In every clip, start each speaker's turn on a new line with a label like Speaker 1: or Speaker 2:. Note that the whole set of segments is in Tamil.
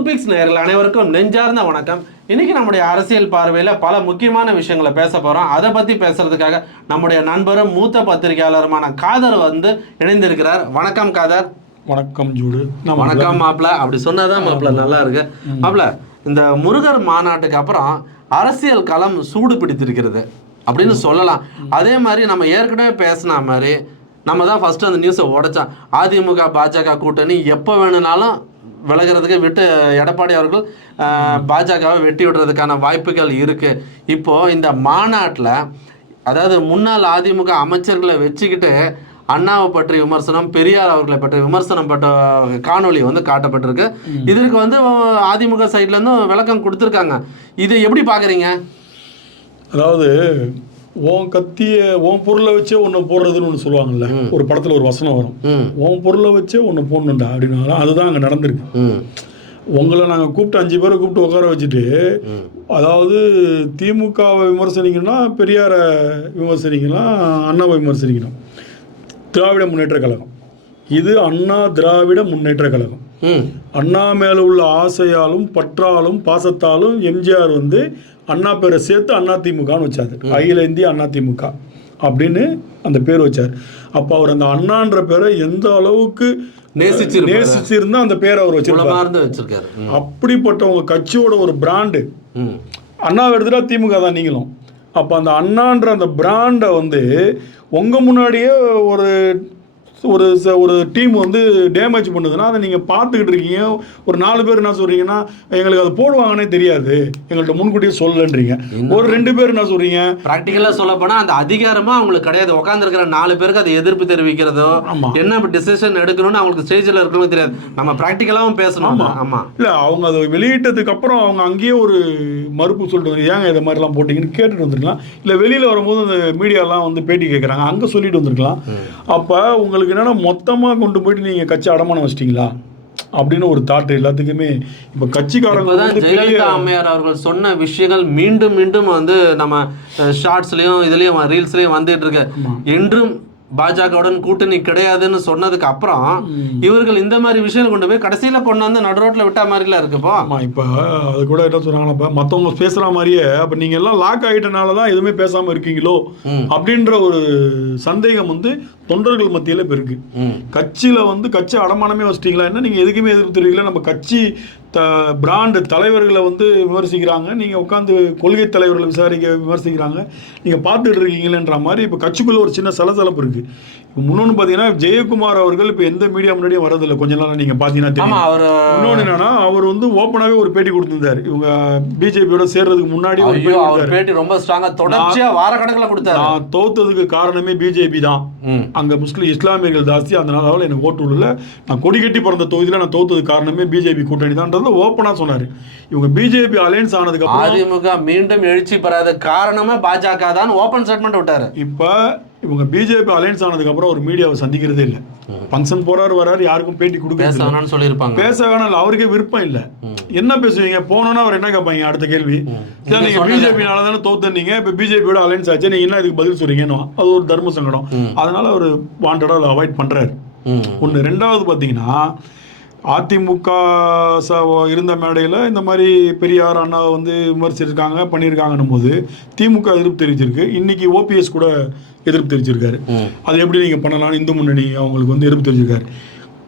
Speaker 1: யூபிக்ஸ் நேயர்கள் அனைவருக்கும் நெஞ்சார்ந்த வணக்கம். இன்னைக்கு நம்முடைய அரசியல் பார்வையில் பல முக்கியமான விஷயங்களை பேச போறோம். அதை பத்தி பேசுறதுக்காக நம்முடைய நண்பரும் மூத்த பத்திரிகையாளருமான காதர் வந்து இணைந்திருக்கிறார். வணக்கம் காதர்.
Speaker 2: வணக்கம் ஜூடு.
Speaker 1: வணக்கம் மாப்பிள. அப்படி சொன்னாதான் மாப்பிள நல்லா இருக்கு மாப்பிள இந்த முருகர் மாநாட்டுக்கு அப்புறம் அரசியல் களம் சூடு பிடித்திருக்கிறது அப்படின்னு சொல்லலாம். அதே மாதிரி நம்ம ஏற்கனவே பேசின மாதிரி நம்ம தான் ஃபர்ஸ்ட் அந்த நியூஸை உடைச்சோம். அதிமுக பாஜக கூட்டணி எப்போ வேணும்னாலும் விலகிறதுக்கு விட்டு எடப்பாடி அவர்கள் பாஜகவை வெட்டி விடுறதுக்கான வாய்ப்புகள் இருக்கு. இப்போ இந்த மாநாட்டில் அதாவது முன்னாள் அதிமுக அமைச்சர்களை வச்சுக்கிட்டு அண்ணாவை பற்றி விமர்சனம் பெரியார் அவர்களை பற்றி விமர்சனம் பட்ட காணொளி வந்து காட்டப்பட்டிருக்கு. இதற்கு வந்து அதிமுக சைட்ல இருந்தும் விளக்கம் கொடுத்துருக்காங்க. இதை எப்படி பாக்குறீங்க
Speaker 2: அதாவது உன் கத்திய உன் பொருளை வச்சே ஒன்று போடுறதுன்னு ஒன்று சொல்லுவாங்கல்ல ஒரு படத்தில் ஒரு வசனம் வரும். உன் பொருளை வச்சே ஒன்று போடணுண்டா அப்படின்னாலும் அதுதான் அங்கே நடந்திருக்கு. உங்களை நாங்கள் கூப்பிட்டு அஞ்சு பேரை கூப்பிட்டு உட்கார வச்சுட்டு. அதாவது திமுகவை விமர்சனிங்கன்னா பெரியாரை விமர்சனிக்கலாம் அண்ணாவை விமர்சனிக்கணும். திராவிட முன்னேற்ற கழகம். இது அண்ணா திராவிட முன்னேற்ற கழகம். அண்ணா மேல உள்ள ஆசையாலும் பற்றாலும் பாசத்தாலும் எம்ஜிஆர் வந்து அண்ணா பேரை சேர்த்து அண்ணா திமுகன்னு வச்சாரு. அகில இந்திய அண்ணா திமுக அப்படின்னு அந்த பேர் வச்சார். அப்போ அவர் அந்த அண்ணான்ற பேரை எந்த அளவுக்கு
Speaker 1: நேசிச்சிருப்பாரு.
Speaker 2: நேசிச்சிருந்தா அந்த பேரை அவர்
Speaker 1: வச்சிருக்காரு.
Speaker 2: அப்படிப்பட்டவங்க கட்சியோட ஒரு பிராண்டு
Speaker 1: ம்.
Speaker 2: அண்ணாவை எடுத்துட்டா திமுக தான் நீங்களும். அப்போ அந்த அண்ணான்ற அந்த பிராண்டை வந்து உங்கள் முன்னாடியே ஒரு ஒரு ச- ஒரு டீம் வந்து டேமேஜ் பண்ணுதுன்னா அதை நீங்கள் பார்த்துக்கிட்டு இருக்கீங்க. ஒரு நாலு பேர் என்ன சொல்கிறீங்கன்னா எங்களுக்கு அது போடுவாங்கன்னே தெரியாது. எங்கள்கிட்ட முன்கூட்டியே சொல்லன்றீங்க ஒரு ரெண்டு பேர் என்ன சொல்கிறீங்க
Speaker 1: ப்ராக்டிக்கலா சொல்ல போனா அந்த அதிகாரமா அவங்களுக்கு கிடையாது. உட்காந்துருக்கிற நாலு பேருக்கு அதை எதிர்ப்பு தெரிவிக்கிறதோ. என்ன டிசிஷன் எடுக்கணும்னு அவங்களுக்கு ஸ்டேஜ்ல இருக்கணும் தெரியாது. நம்ம ப்ராக்டிக்கலாவும் பேசணும். ஆமா.
Speaker 2: இல்லை அவங்க அதை வெளியிட்டதுக்கு அப்புறம் அவங்க அங்கேயே ஒரு மறுப்பு சொல்லிட்டு வந்து ஏங்க இதை மாதிரிலாம் போட்டிங்கன்னு கேட்டுட்டு வந்திருக்கலாம். இல்லை வெளியில் வரும்போது அந்த மீடியாலாம் வந்து பேட்டி கேட்குறாங்க அங்கே சொல்லிட்டு வந்திருக்கலாம். அப்போ உங்களுக்கு என்னன்னா மொத்தமாக கொண்டு போயிட்டு நீங்கள் கட்சி அடமானம் வச்சிட்டீங்களா? அப்படின்னு ஒரு தாட் எல்லாத்துக்குமே இப்போ கட்சிக்காரங்க பெரிய
Speaker 1: ஜெயலலிதா அம்மையார் அவர்கள் சொன்ன விஷயங்கள் மீண்டும் மீண்டும் வந்து நம்ம ஷார்ட்ஸ்லயும் இதுலயும் ரீல்ஸ்லயும் வந்துட்டு இருக்கு. என்றும் பாஜகவுடன் கூட்டணி கிடையாதுன்னு சொன்னதுக்கு அப்புறம் இவர்கள் இந்த மாதிரி விஷயங்கள் கொண்டு போய் கடைசியில கொண்டு வந்து நடு ரோட்ல விட்டா மாதிரில இருக்குப்போ
Speaker 2: ஆமாம் இப்போ அது கூட என்ன சொல்கிறாங்களா இப்போ மற்றவங்க பேசுகிற மாதிரியே அப்போ நீங்கள் எல்லாம் லாக் ஆகிட்டனால தான் எதுவுமே பேசாமல் இருக்கீங்களோ. அப்படின்ற ஒரு சந்தேகம் வந்து தொண்டர்கள் மத்தியில் இப்போ இருக்குது கட்சியில் வந்து கட்சி அடமானமே வச்சிட்டீங்களா? என்ன நீங்கள் எதுக்குமே எதிர்ப்பு தெரிவிக்கல? நம்ம கட்சி த பிராண்டு தலைவர்களை வந்து விமர்சிக்கிறாங்க. நீங்கள் உட்காந்து கொள்கை தலைவர்களை விசாரிக்க விமர்சிக்கிறாங்க. நீங்கள் பார்த்துட்டு இருக்கீங்களேன்ற மாதிரி இப்போ கட்சிக்குள்ளே ஒரு சின்ன சலசலப்பு இருக்குது இப்போ முன்னொன்று பார்த்தீங்கன்னா ஜெயக்குமார் அவர்கள் இப்போ எந்த மீடியா முன்னாடியும் வரதில்லை கொஞ்ச நாள் நீங்கள் பார்த்தீங்கன்னா தெரியும்.
Speaker 1: அவர்
Speaker 2: இன்னொன்று என்னன்னா அவர் வந்து ஓப்பனாகவே ஒரு பேட்டி கொடுத்திருந்தாரு. இவங்க பிஜேபியோட சேர்றதுக்கு முன்னாடி ஒரு பேட்டி கொடுத்தாரு.
Speaker 1: பேட்டி ரொம்ப ஸ்ட்ராங்கா தொடர்ச்சியா வார கணக்குல கொடுத்தாரு.
Speaker 2: நான் தோத்ததுக்கு காரணமே பிஜேபி தான். அங்க முஸ்லீம் இஸ்லாமியர்கள் ஜாஸ்தி அதனால எனக்கு ஓட்டு விடல. நான் கொடி கட்டி பிறந்த தொகுதியில் நான் தோத்ததுக்கு காரணமே பிஜேபி கூட்டணி தான்ன்றத ஓப்பனாக சொன்னார். இவங்க பிஜேபி அலையன்ஸ் ஆனதுக்கு அப்புறம்
Speaker 1: அதிமுக மீண்டும் எழுச்சி பெறாத காரணமே பாஜக தான் ஓபன் ஸ்டேட்மெண்ட் விட்டாரு.
Speaker 2: இப்போ இவங்க பிஜேபி அலையன்ஸ் ஆனதுக்கு அப்புறம் ஒரு மீடியாவை சந்திக்கிறதே இல்லை. ஃபங்க்ஷன் போறாரு வராரு யாருக்கும் பேட்டி கொடுக்க
Speaker 1: சொல்லியிருப்பாங்க.
Speaker 2: பேச வேணாம் அவருக்கே விருப்பம் இல்ல. என்ன பேசுவீங்க? போனோன்னா அவர் என்ன கேட்பாங்க? அடுத்த கேள்வி. சார் நீங்க பிஜேபினால தானே தோத்துனீங்க. இப்ப பிஜேபியோட அலையன்ஸ் ஆச்சு. நீங்க என்ன இதுக்கு பதில் சொல்றீங்கன்னு அது ஒரு தர்ம சங்கடம். அதனால அவர் வாண்டடா அதை அவாய்ட் பண்றாரு. ஒன்று ரெண்டாவது பார்த்தீங்கன்னா அதிமுக ச இருந்த மேடையில் இந்த மாதிரி பெரியார் அண்ணா வந்து விமர்சிச்சிருக்காங்க பண்ணியிருக்காங்கன்னும் போது திமுக எதிர்ப்பு தெரிவிச்சிருக்கு. இன்னைக்கு ஓபிஎஸ் கூட எதிர்ப்பு தெரிவிச்சிருக்காரு. அது எப்படி நீங்கள் பண்ணலாம் இந்து முன்னணி அவங்களுக்கு வந்து எதிர்ப்பு தெரிவிச்சிருக்காரு.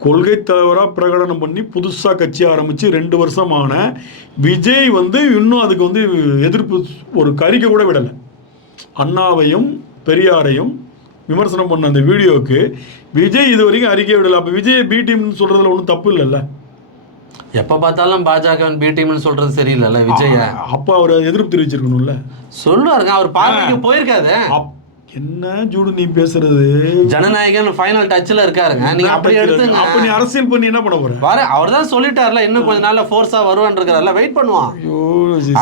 Speaker 2: கொள்கை தலைவராக பிரகடனம் பண்ணி புதுசாக கட்சி ஆரம்பித்து ரெண்டு வருஷமான விஜய் வந்து இன்னும் அதுக்கு வந்து எதிர்ப்பு ஒரு கறிக்க கூட விடலை. அண்ணாவையும் பெரியாரையும் விமர்சனம் பண்ண அந்த வீடியோவுக்கு விஜய் இது வரைக்கும் அறிக்கை விடல. அப்போ விஜய் பி டீம்னு சொல்றதுல ஒன்றும் தப்பு இல்லைல்ல?
Speaker 1: எப்ப பார்த்தாலும் பாஜக பி டீம்னு சொல்றது சரியில்லைல்ல விஜய?
Speaker 2: அப்போ அவர் எதிர்ப்பு தெரிவிச்சிருக்கணும்ல?
Speaker 1: சொல்லுவாருங்க அவர் பார்வைக்கு போயிருக்காது
Speaker 2: அப் என்ன ஜூடு நீ பேசுறது?
Speaker 1: ஜனநாயகன் ஃபைனல் டச்ல இருக்காருங்க. நீங்க அப்படி எடுத்துங்க.
Speaker 2: அப்ப நீ அரசியல் பண்ணி என்ன பண்ண போற?
Speaker 1: வர அவர் தான் சொல்லிட்டார்ல இன்னும் கொஞ்ச நாள்ல ஃபோர்ஸா வருவான் இருக்காருல்ல வெயிட் பண்ணுவான்.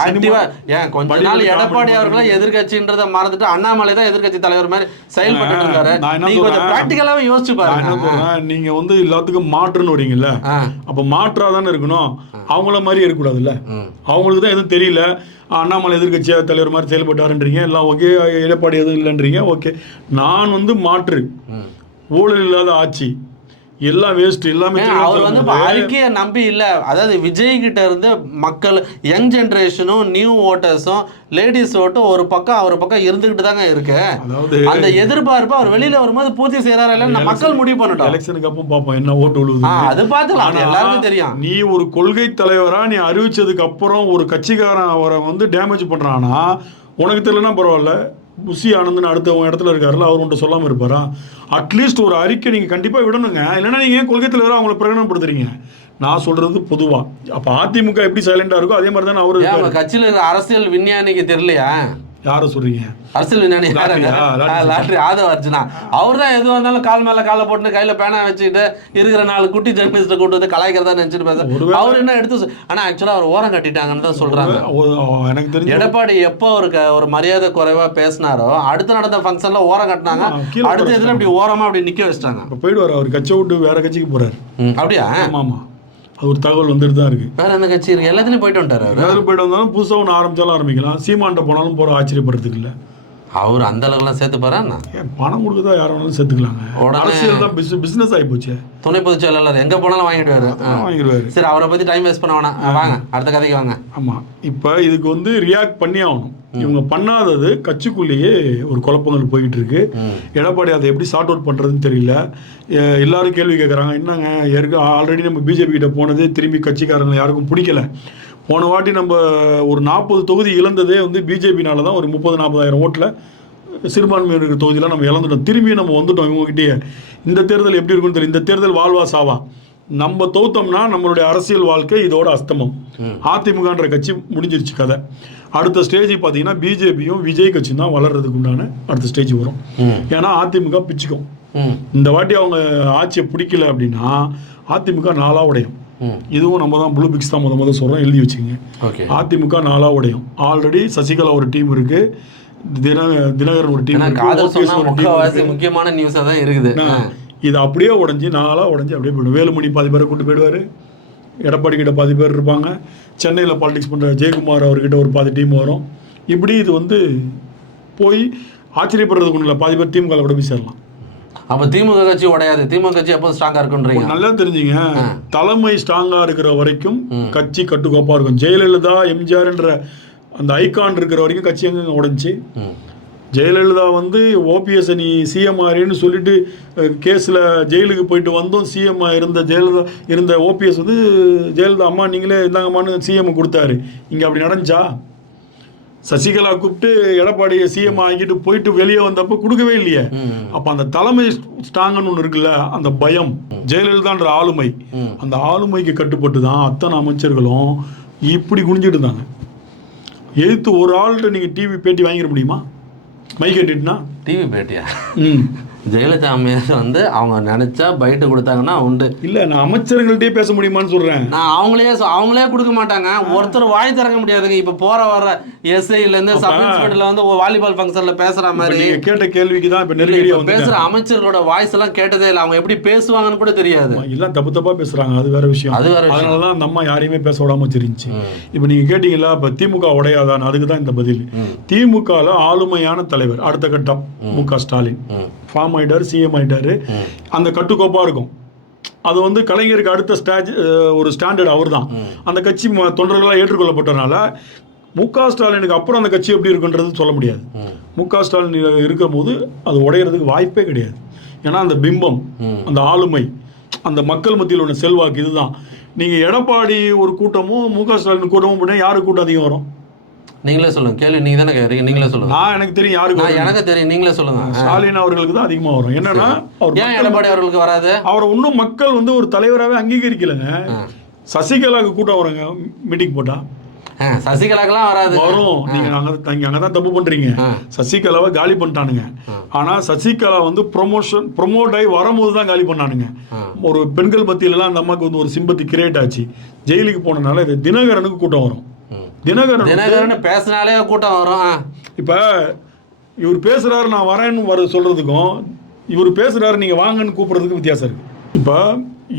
Speaker 1: ஆக்டிவா ஏன் கொஞ்ச நாள் எடப்பாடி
Speaker 2: பண்றாரு.
Speaker 1: அவர்களே எதிர்க்கட்சின்றத மறந்துட்டு அண்ணாமலை தான் எதிர்க்கட்சி தலைவர் மாதிரி செயல்பட்டு
Speaker 2: என்ன
Speaker 1: நீங்க கொஞ்சம்
Speaker 2: சொல்றேன்?
Speaker 1: பிராக்டிகலாவே யோசிச்சு பாருங்க.
Speaker 2: நீங்க வந்து எல்லாத்துக்கும் மாற்றுன்னு வரீங்கல்ல? அப்ப மாற்றா தானே இருக்கணும் அவங்கள மாதிரி இருக்கக்கூடாதுல்ல. அவங்களுக்கு தான் எதுவும் தெரியல. அண்ணாமலை எதிர்க்கட்சியா தலைவர் மாதிரி செயல்பட்டாருன்றீங்க. எல்லாம் ஓகே எடப்பாடி எதுவும் இல்லைன்றீங்க. ஓகே. நான் வந்து மாற்று. ஊழல் இல்லாத ஆட்சி. எல்லாம் வேஸ்ட் எல்லாமே
Speaker 1: அவர் வந்து அறிக்கையை நம்பி இல்ல. அதாவது விஜய் கிட்ட இருந்து மக்கள் யங் ஜெனரேஷனும் நியூ ஓட்டர்ஸும் லேடிஸ் ஓட்டும் ஒரு பக்கம் அவர் பக்கம் இருந்துகிட்டு தாங்க இருக்கு. அந்த எதிர்பார்ப்பு அவர் வெளியில வரும்போது பூர்த்தி செய்யறாரு இல்ல மக்கள் முடிவு பண்ணட்டும்.
Speaker 2: எலெக்ஷனுக்கு அப்புறம் பார்ப்போம் என்ன ஓட்டு விழுவுது
Speaker 1: அது பார்த்துக்கலாம். எல்லாருக்கும் தெரியும்.
Speaker 2: நீ ஒரு கொள்கை தலைவரா நீ அறிவிச்சதுக்கு அப்புறம் ஒரு கட்சிக்காரன் அவரை வந்து டேமேஜ் பண்றானா உனக்கு தெரியலனா பரவாயில்ல. புசி ஆனந்த்னு அடுத்த இடத்துல இருக்காருல்ல அவர் உன்ட்ட சொல்லாம இருப்பாரா? அட்லீஸ்ட் ஒரு அறிக்கை நீங்க கண்டிப்பா விடணுங்க. இல்லைன்னா நீங்க ஏன் கொள்கை தலைவரா அவங்கள பிரகடனப்படுத்துறீங்க? நான் சொல்றது பொதுவா. அப்ப அதிமுக எப்படி சைலண்டா இருக்கோ அதே மாதிரி தானே அவரு
Speaker 1: கட்சியில அரசியல் விஞ்ஞானிக்கு தெரியலையா?
Speaker 2: யார சொல்றீங்க?
Speaker 1: அரசியல் விஞ்ஞானி. லாட்ரி ஆதவ அர்ஜுனா. அவர் தான் எது வந்தாலும் கால் மேல காலை போட்டு கையில பேனா வச்சுக்கிட்டு இருக்கிற நாலு குட்டி ஜெர்னலிஸ்ட கூட்டு வந்து கலாய்க்கிறதா நினைச்சிட்டு பேச அவர் என்ன எடுத்து ஆனா ஆக்சுவலா அவர் ஓரம் கட்டிட்டாங்கன்னு தான் சொல்றாங்க.
Speaker 2: எனக்கு தெரிஞ்சு
Speaker 1: எடப்பாடி எப்போ ஒரு க- ஒரு மரியாதை குறைவா பேசினாரோ அடுத்து நடந்த ஃபங்க்ஷன்ல ஓரம் கட்டினாங்க. அடுத்த இதுல இப்படி ஓரமா அப்படி நிக்க வச்சிட்டாங்க.
Speaker 2: போயிடுவார் அவர் கட்சியை விட்டு வேற கட்சிக்கு போறாரு.
Speaker 1: அப்படியா?
Speaker 2: ஆமா ஆமா அது ஒரு தகவல் வந்துட்டு தான் இருக்கு.
Speaker 1: வேற எந்த கட்சி இருக்கு? எல்லாத்துலயும் போயிட்டு வந்துட்டாரு
Speaker 2: வேறு போயிட்டு வந்தாலும் புதுசாக ஒன்று ஆரம்பிச்சாலும் ஆரம்பிக்கலாம். சீமான்ட்ட போனாலும் போகிற ஆச்சரியப்படுறதுக்கு இல்லை.
Speaker 1: அவர் அந்த அளவுக்குலாம் சேர்த்து
Speaker 2: ஏன் பணம் கொடுக்குதா யார் வேணாலும் சேர்த்துக்கலாங்க. அரசியல் தான் பிஸ் பிஸ்னஸ் ஆகி போச்சு.
Speaker 1: துணை பொதுச் செயலாளர் எங்க போனாலும் வாங்கிடுவாரு.
Speaker 2: வாங்கிடுவாரு.
Speaker 1: சரி அவரை பத்தி டைம் வேஸ்ட் பண்ண வேணாம். வாங்க அடுத்த கதைக்கு வாங்க.
Speaker 2: ஆமாம் இப்போ இதுக்கு வந்து ரியாக்ட் பண்ணி ஆகணும். இவங்க பண்ணாதது கட்சிக்குள்ளேயே ஒரு குழப்பங்கள் போயிட்டு இருக்கு. எடப்பாடி அதை எப்படி சார்ட் அவுட் பண்ணுறதுன்னு தெரியல. எல்லாரும் கேள்வி கேட்குறாங்க என்னங்க ஏற்க ஆல்ரெடி நம்ம பிஜேபி கிட்ட போனதே திரும்பி கட்சிக்காரங்க யாருக்கும் பிடிக்கல. போன வாட்டி நம்ம ஒரு நாற்பது தொகுதி இழந்ததே வந்து பிஜேபினால தான் ஒரு முப்பது நாற்பதாயிரம் ஓட்டில் சிறுபான்மையினர் தொகுதியில் நம்ம இழந்துட்டோம். திரும்பி நம்ம வந்துட்டோம் இவங்ககிட்டயே. இந்த தேர்தல் எப்படி இருக்குன்னு தெரியும் இந்த தேர்தல் வாழ்வா சாவா? நம்ம தோத்தோம்னா நம்மளுடைய அரசியல் வாழ்க்கை இதோட அஸ்தமம். அதிமுகன்ற கட்சி முடிஞ்சிருச்சு கதை. அடுத்த ஸ்டேஜ் பார்த்தீங்கன்னா பிஜேபியும் விஜய் கட்சியும் தான் வளர்றதுக்கு உண்டான அடுத்த ஸ்டேஜ் வரும். ஏன்னா அதிமுக பிச்சுக்கும். இந்த வாட்டி அவங்க ஆட்சியை பிடிக்கல அப்படின்னா அதிமுக நாளா உடையும் இதுவும் நம்ம தான் ப்ளூ பிக்ஸ் தான் முத முத சொல்கிறோம் எழுதி வச்சுங்க அதிமுக நாளா உடையும். ஆல்ரெடி சசிகலா ஒரு டீம் இருக்கு தின தினகரன் ஒரு டீம்
Speaker 1: காதல் முக்கியமான நியூஸா தான் இருக்குது.
Speaker 2: இது அப்படியே உடஞ்சி நாளா உடஞ்சி அப்படியே போயிடும். வேலுமணி பாதி பேரை கூட்டு போயிடுவாரு. எடப்பாடி கிட்ட பாதி பேர் இருப்பாங்க. சென்னையில் பாலிடிக்ஸ் பண்ணுற ஜெயக்குமார் அவர்கிட்ட ஒரு பாதி டீம் வரும். இப்படி இது வந்து போய் ஆச்சரியப்படுறதுக்கு ஒன்றும் இல்லை. பாதி பேர் திமுக கூட போய் சேரலாம்.
Speaker 1: அப்ப திமுக கட்சி உடையாது. திமுக கட்சி எப்போ ஸ்ட்ராங்கா இருக்குன்றீங்க
Speaker 2: நல்லா தெரிஞ்சுங்க. தலைமை ஸ்ட்ராங்கா இருக்கிற வரைக்கும் கட்சி கட்டுக்கோப்பா இருக்கும். ஜெயலலிதா எம்ஜிஆர்ன்ற அந்த ஐகான் இருக்கிற வரைக்கும் கட்சி எங்க உடைஞ்சி? ஜெயலலிதா வந்து ஓபிஎஸ் நீ சிஎம் ஆறேன்னு சொல்லிட்டு கேஸில் ஜெயிலுக்கு போயிட்டு வந்தோம் சிஎம் இருந்த ஜெயலலிதா இருந்த ஓபிஎஸ் வந்து ஜெயலலிதா அம்மா நீங்களே இந்தாங்கம்மான்னு சிஎம் கொடுத்தாரு. இங்கே அப்படி நடந்துச்சா சசிகலா கூப்பிட்டு எடப்பாடியை சிஎம் ஆகிட்டு போயிட்டு வெளியே வந்தப்போ கொடுக்கவே இல்லையே. அப்போ அந்த தலைமை ஸ்ட்ராங்குன்னு ஒன்று இருக்குல்ல அந்த பயம். ஜெயலலிதான்ற ஆளுமை. அந்த ஆளுமைக்கு கட்டுப்பட்டு தான் அத்தனை அமைச்சர்களும் இப்படி குனிஞ்சிட்டு இருந்தாங்க. எதிர்த்து ஒரு ஆள்கிட்ட நீங்கள் டிவி பேட்டி வாங்கிட முடியுமா? மைக் கட்டிட்டுனா?
Speaker 1: டிவி பேட்டியா?
Speaker 2: ம்.
Speaker 1: ஜெயலலிதா அம்மையார் வந்து அவங்க நினைச்சா பைட்டு கொடுத்தாங்கன்னா உண்டு.
Speaker 2: இல்லை நான் அமைச்சர்கள்ட்டே பேச முடியுமான்னு சொல்கிறேன்
Speaker 1: நான் அவங்களே அவங்களே கொடுக்க மாட்டாங்க. ஒருத்தர் வாய் திறக்க முடியாதுங்க. இப்ப போற வர எஸ்ஐல இருந்து சப் இன்ஸ்பெக்டர்ல வந்து வாலிபால் ஃபங்க்ஷன்ல பேசுற மாதிரி
Speaker 2: கேட்ட கேள்விக்கு தான் இப்போ நெருக்கடியாக
Speaker 1: பேசுற அமைச்சர்களோட வாய்ஸ் எல்லாம் கேட்டதே இல்லை. அவங்க எப்படி பேசுவாங்கன்னு கூட தெரியாது.
Speaker 2: எல்லாம் தப்பு தப்பாக பேசுகிறாங்க அது வேற விஷயம்.
Speaker 1: அது வேற.
Speaker 2: அதனால தான் அந்த அம்மா யாரையுமே பேச விடாம வச்சிருந்துச்சு. இப்போ நீங்கள் கேட்டீங்களா இப்போ திமுக உடையாதான் அதுக்கு தான் இந்த பதில். திமுகவில் ஆளுமையான தலைவர் அடுத்த கட்டம் மு. க ஸ்டாலின். ஃபார்ம் ஆகிட்டார் சிஎம்
Speaker 1: ஆகிட்டார்
Speaker 2: அந்த கட்டுக்கோப்பாக இருக்கும். அது வந்து கலைஞருக்கு அடுத்த ஸ்டாஜ் ஒரு ஸ்டாண்டர்ட் அவர் தான் அந்த கட்சி ம- ஏற்றுக்கொள்ளப்பட்டனால மு க ஸ்டாலினுக்கு அப்புறம் அந்த கட்சி எப்படி இருக்குன்றது சொல்ல முடியாது.
Speaker 1: மு
Speaker 2: க ஸ்டாலின் இருக்கும் போது அது உடையிறதுக்கு வாய்ப்பே கிடையாது. ஏன்னா அந்த பிம்பம் அந்த ஆளுமை அந்த மக்கள் மத்தியில் உள்ள செல்வாக்கு இதுதான். நீங்கள் எடப்பாடி ஒரு கூட்டமும் மு க ஸ்டாலின் கூட்டமும் பண்ணால் யாரு கூட்டம் அதிகம் வரும்?
Speaker 1: நீங்களே சொல்லுங்க. கேள்வி நீங்க தானே கேக்குறீங்க? நீங்களே சொல்லுங்க.
Speaker 2: நான் எனக்கு தெரியும் யாருக்கு.
Speaker 1: எனக்கு தெரியும். நீங்களே சொல்லுங்க.
Speaker 2: ஸ்டாலின் அவர்களுக்கு தான் அதிகமாக வரும். என்னன்னா அவர்
Speaker 1: ஏன் எடப்பாடி அவர்களுக்கு வராது?
Speaker 2: அவரை இன்னும் மக்கள் வந்து ஒரு தலைவராகவே அங்கீகரிக்கலைங்க. சசிகலாவுக்கு கூட்டம் வருங்க மீட்டிங் போட்டா.
Speaker 1: சசிகலாக்கெல்லாம் வராது.
Speaker 2: வரும். நீங்க அங்க நீங்க அங்கதான் தப்பு பண்றீங்க. சசிகலாவை காலி பண்ணிட்டானுங்க. ஆனா சசிகலா வந்து ப்ரொமோஷன் ப்ரொமோட் ஆகி வரும்போது தான் காலி பண்ணானுங்க. ஒரு பெண்கள் மத்தியிலலாம் அந்த அம்மாக்கு வந்து ஒரு சிம்பத்தி கிரியேட் ஆச்சு. ஜெயிலுக்கு போனனால இது தினகரனுக்கு கூட்டம் வரும். தினகரன்
Speaker 1: தினகரன் பேசினாலே கூட்டம் வரும்.
Speaker 2: இப்ப இவர் பேசுறாரு நான் வரேன்னு வர சொல்றதுக்கும் இவர் பேசுறாரு நீங்க வாங்கன்னு கூப்பிடுறதுக்கு வித்தியாசம் இருக்கு. இப்ப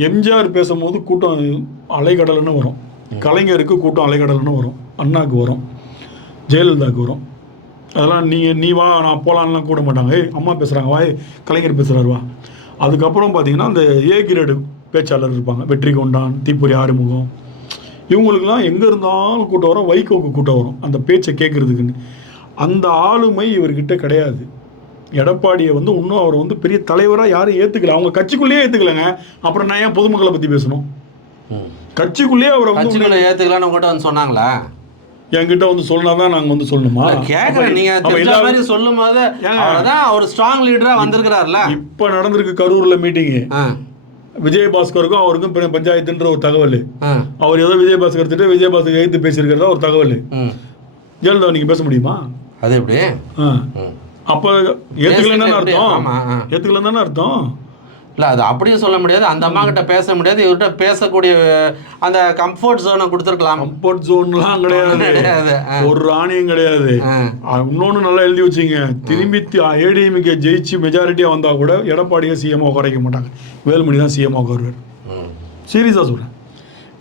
Speaker 2: எம்ஜிஆர் பேசும்போது கூட்டம் அலைக்கடல்னு வரும். கலைஞருக்கு கூட்டம் அலைக்கடல்னு வரும். அண்ணாக்கு வரும். ஜெயலலிதாவுக்கு வரும். அதெல்லாம் நீ நீ வா நான் போகலான்லாம் கூட மாட்டாங்க. ஏய் அம்மா பேசுகிறாங்க வா கலைஞர் பேசுகிறாரு வா. அதுக்கப்புறம் பார்த்தீங்கன்னா அந்த ஏ கிரேடு பேச்சாளர் இருப்பாங்க. வெற்றி கொண்டான் தீப்பொறி ஆறுமுகம் இவங்களுக்கெல்லாம் எங்கே இருந்தாலும் கூட்டம் வரும் வைகோக்கு கூட்டம் வரும் அந்த பேச்சை கேட்குறதுக்குன்னு அந்த ஆளுமை இவர்கிட்ட கிடையாது. எடப்பாடியை வந்து இன்னும் அவர் வந்து பெரிய தலைவராக யாரும் ஏற்றுக்கல அவங்க கட்சிக்குள்ளேயே ஏற்றுக்கலங்க அப்புறம் நான் ஏன் பொதுமக்களை பற்றி பேசணும். கட்சிக்குள்ளேயே அவரை வந்து
Speaker 1: ஏத்துக்கலாம்னு உங்ககிட்ட வந்து சொன்னாங்களா?
Speaker 2: என்கிட்ட வந்து சொன்னா தான் நாங்கள் வந்து சொல்லணுமா?
Speaker 1: கேக்குறேன். நீங்க
Speaker 2: அப்ப
Speaker 1: தெரிஞ்ச
Speaker 2: எல்லாரும்
Speaker 1: மாதிரி சொல்லும் போது அவர் ஸ்ட்ராங் லீடரா வந்திருக்கிறார்ல
Speaker 2: இப்போ நடந்திருக்கு கரூரில் மீட்டிங்கு விஜயபாஸ்கருக்கும் அவருக்கும் பஞ்சாயத்துன்ற ஒரு தகவல். அவர் ஏதோ விஜயபாஸ்கர் திட்ட விஜயபாஸ்கர் எழுத்து பேசியிருக்கிறதா ஒரு தகவல். ஜெயலலிதா நீங்கள் பேச முடியுமா?
Speaker 1: அது எப்படி.
Speaker 2: அப்போ ஏற்றுக்கலன்னு
Speaker 1: எப்படி?
Speaker 2: அர்த்தம். தானே அர்த்தம்.
Speaker 1: இல்ல அது அப்படியும் சொல்ல முடியாது. அந்த அம்மா கிட்ட பேச முடியாது. இவர்கிட்ட பேசக்கூடிய அந்த கம்ஃபர்ட் ஜோனை கொடுத்துருக்கலாம்.
Speaker 2: கம்ஃபர்ட் ஜோன்லாம் கிடையாது.
Speaker 1: கிடையாது.
Speaker 2: ஒரு ராணியும் கிடையாது. இன்னொன்று நல்லா எழுதி வச்சிங்க. திரும்பி ஏடிஎம்கே ஜெயிச்சு மெஜாரிட்டியாக வந்தால் கூட எடப்பாடியை சிஎம்ஓ குறைக்க மாட்டாங்க. வேலுமணி தான் சிஎம்ஓ வருவார். சீரியஸாக சொல்கிறேன்